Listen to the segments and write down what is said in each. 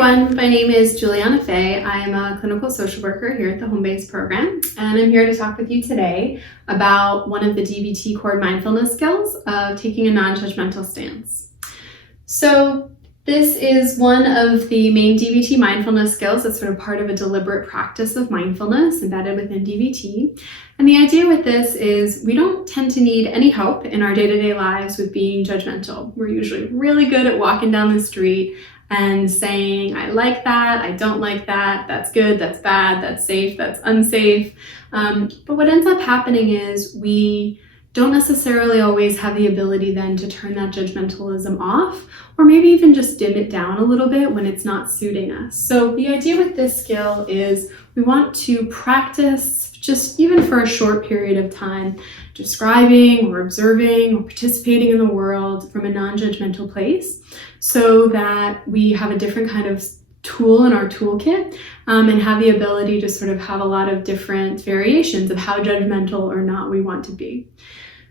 everyone, my name is Julianna Fay. I am a clinical social worker here at the Home Base program, and I'm here to talk with you today about one of the DBT core mindfulness skills of taking a non-judgmental stance. So this is one of the main DBT mindfulness skills that's sort of part of a deliberate practice of mindfulness embedded within DBT. And the idea with this is we don't tend to need any help in our day-to-day lives with being judgmental. We're usually really good at walking down the street and saying, I like that, I don't like that, that's good, that's bad, that's safe, that's unsafe. But what ends up happening is we don't necessarily always have the ability then to turn that judgmentalism off, or maybe even just dim it down a little bit when it's not suiting us. So the idea with this skill is we want to practice just even for a short period of time, describing or observing or participating in the world from a non-judgmental place so that we have a different kind of tool in our toolkit and have the ability to sort of have a lot of different variations of how judgmental or not we want to be.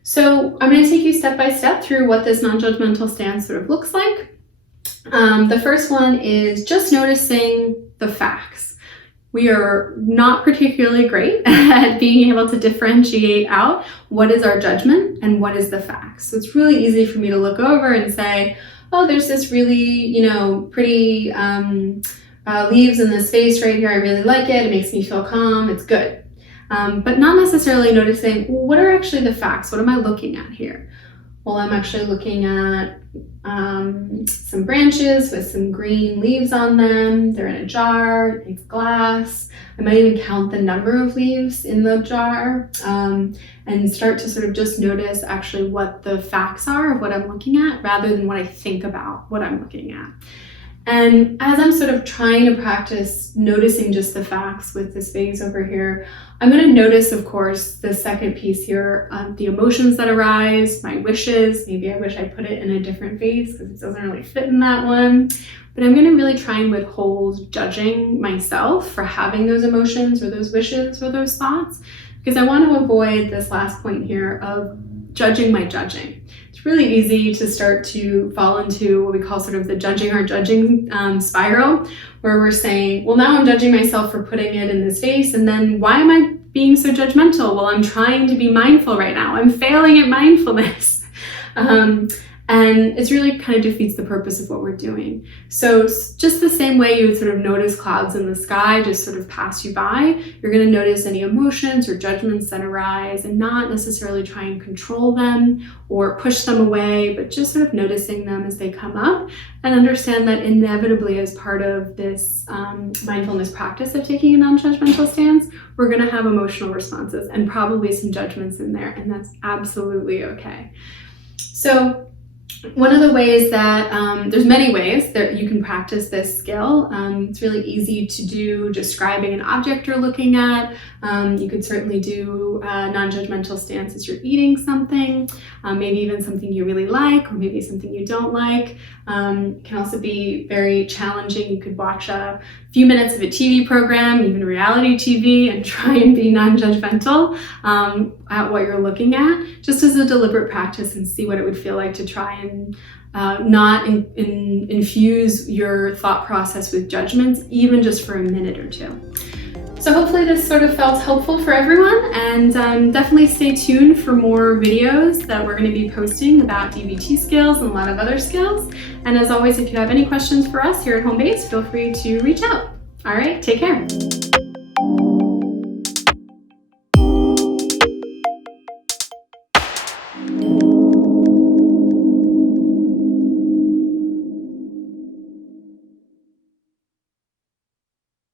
So I'm going to take you step by step through what this non-judgmental stance sort of looks like. The first one is just noticing the facts. We are not particularly great at being able to differentiate out what is our judgment and what is the facts. So it's really easy for me to look over and say, oh, there's this really, pretty leaves in this vase right here. I really like it. It makes me feel calm. It's good. But not necessarily noticing, well, what are actually the facts? What am I looking at here? Well, I'm actually looking at some branches with some green leaves on them. They're in a jar, it's glass. I might even count the number of leaves in the jar and start to sort of just notice actually what the facts are of what I'm looking at rather than what I think about what I'm looking at. And as I'm sort of trying to practice noticing just the facts with this vase over here, I'm going to notice, of course, the second piece here, the emotions that arise, my wishes. Maybe I wish I put it in a different vase because it doesn't really fit in that one. But I'm going to really try and withhold judging myself for having those emotions or those wishes or those thoughts, because I want to avoid this last point here of judging my judging. It's really easy to start to fall into what we call sort of the judging our judging spiral, where we're saying, well, now I'm judging myself for putting it in this vase, and then why am I being so judgmental? Well, I'm trying to be mindful right now. I'm failing at mindfulness. And it's really kind of defeats the purpose of what we're doing. So just the same way you would sort of notice clouds in the sky just sort of pass you by, you're going to notice any emotions or judgments that arise and not necessarily try and control them or push them away, but just sort of noticing them as they come up and understand that inevitably as part of this mindfulness practice of taking a non-judgmental stance, we're going to have emotional responses and probably some judgments in there, and that's absolutely okay. So one of the ways that, there's many ways that you can practice this skill. It's really easy to do describing an object you're looking at. You could certainly do a non-judgmental stance as you're eating something, maybe even something you really like, or maybe something you don't like. It can also be very challenging. You could watch a few minutes of a TV program, even reality TV, and try and be non-judgmental at what you're looking at, just as a deliberate practice, and see what it would feel like to try and not infuse your thought process with judgments, even just for a minute or two. So hopefully this sort of felt helpful for everyone, and definitely stay tuned for more videos that we're going to be posting about DBT skills and a lot of other skills. And as always, if you have any questions for us here at Home Base, feel free to reach out. All right, take care.